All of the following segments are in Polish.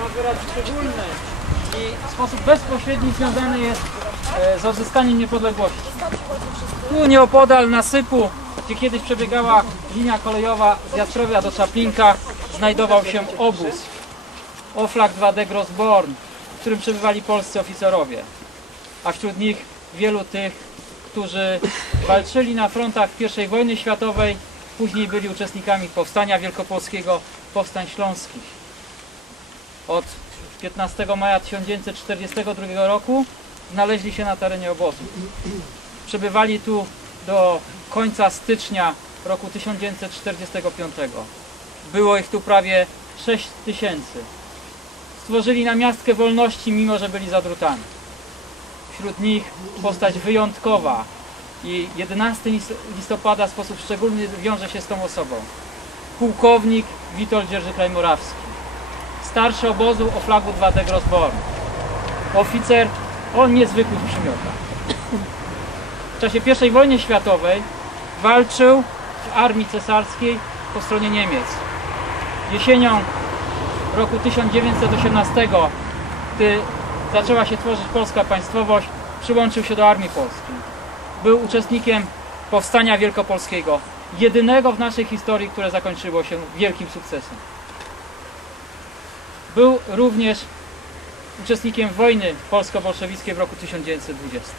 ma wyraz szczególny i w sposób bezpośredni związany jest e, z odzyskaniem niepodległości. Tu nieopodal nasypu, gdzie kiedyś przebiegała linia kolejowa z Jastrowia do Czaplinka, znajdował się obóz Oflak 2D Grossborn, w którym przebywali polscy oficerowie, a wśród nich wielu tych, którzy walczyli na frontach I wojny światowej, później byli uczestnikami Powstania Wielkopolskiego, Powstań Śląskich. Od 15 maja 1942 roku znaleźli się na terenie obozu. Przebywali tu do końca stycznia roku 1945. Było ich tu prawie 6 tysięcy. Stworzyli namiastkę wolności, mimo że byli zadrutani. Wśród nich postać wyjątkowa i 11 lis- listopada w sposób szczególny wiąże się z tą osobą. Pułkownik Witold Dzierżyklaj-Morawski. Starszy obozu o flagu 2D Grossborn. Oficer o niezwykłych przymiotach. W czasie I wojny światowej walczył w armii cesarskiej po stronie Niemiec. Jesienią roku 1918, gdy zaczęła się tworzyć polska państwowość, przyłączył się do Armii Polskiej. Był uczestnikiem Powstania Wielkopolskiego, jedynego w naszej historii, które zakończyło się wielkim sukcesem. Był również uczestnikiem wojny polsko-bolszewickiej w roku 1920.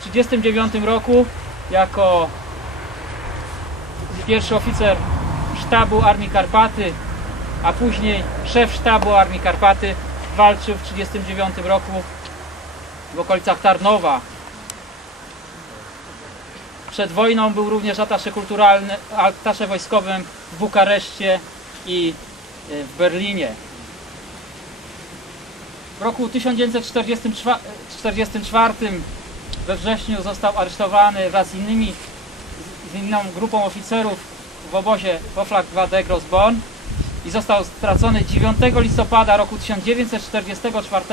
W 1939 roku jako pierwszy oficer sztabu Armii Karpaty, a później szef sztabu Armii Karpaty walczył w 1939 roku w okolicach Tarnowa. Przed wojną był również atasze kulturalny, atasze wojskowym w Bukareszcie i e, w Berlinie. W roku 1944 we wrześniu został aresztowany wraz z innymi z inną grupą oficerów w obozie Poflak 2D Grossborn i został stracony 9 listopada roku 1944,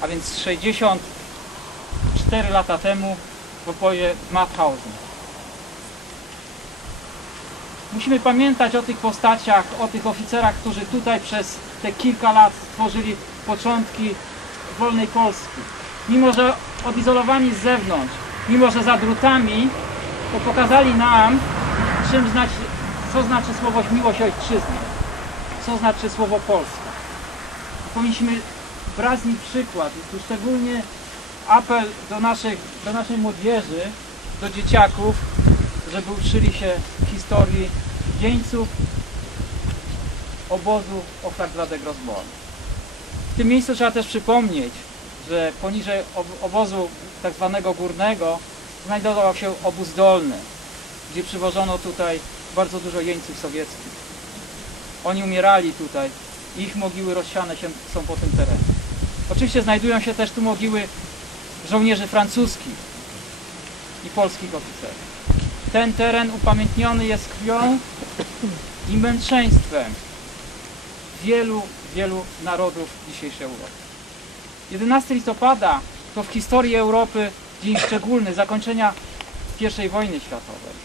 a więc 64 lata temu w obozie Mauthausen. Musimy pamiętać o tych postaciach, o tych oficerach, którzy tutaj przez te kilka lat stworzyli początki wolnej Polski. Mimo, że odizolowani z zewnątrz, mimo, że za drutami, to pokazali nam, czym znaczy, co znaczy słowo miłość ojczyzny, co znaczy słowo Polska. Powinniśmy brać z nich przykład. Tu szczególnie apel do, naszych, do naszej młodzieży, do dzieciaków, żeby uczyli się historii jeńców obozu Oflak 2D Grossborn. W tym miejscu trzeba też przypomnieć, że poniżej ob- obozu tak zwanego górnego znajdował się obóz dolny, gdzie przywożono tutaj bardzo dużo jeńców sowieckich. Oni umierali tutaj, ich mogiły rozsiane się, są po tym terenie. Oczywiście znajdują się też tu mogiły żołnierzy francuskich i polskich oficerów. Ten teren upamiętniony jest krwią i męczeństwem wielu, wielu narodów dzisiejszej Europy. 11 listopada to w historii Europy dzień szczególny zakończenia I wojny światowej.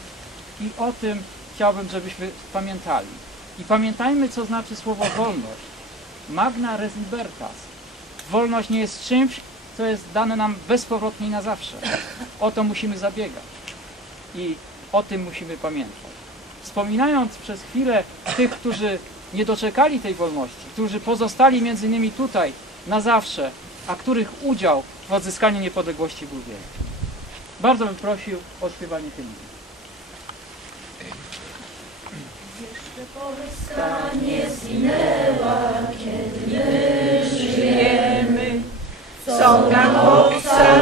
I o tym chciałbym, żebyśmy pamiętali. I pamiętajmy, co znaczy słowo wolność. Magna res libertas. Wolność nie jest czymś, co jest dane nam bezpowrotnie i na zawsze. O to musimy zabiegać. I o tym musimy pamiętać. Wspominając przez chwilę tych, którzy nie doczekali tej wolności, którzy pozostali między innymi tutaj na zawsze, a których udział w odzyskaniu niepodległości był wielki. Bardzo bym prosił o śpiewanie hymnu. Są nam obca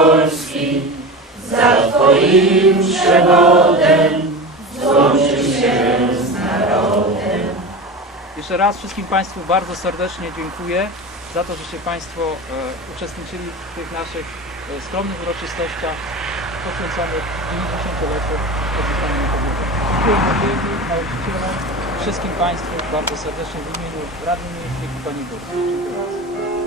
Polski, za Twoim przewodem złączy się z narodem. Jeszcze raz wszystkim Państwu bardzo serdecznie dziękuję za to, żeście Państwo e, uczestniczyli w tych naszych e, skromnych uroczystościach. poświęconych 90-leciu odzyskania niepodległości. Dziękuję wszystkim Państwu bardzo serdecznie w imieniu Rady Miejskiej i Pani Burmistrz.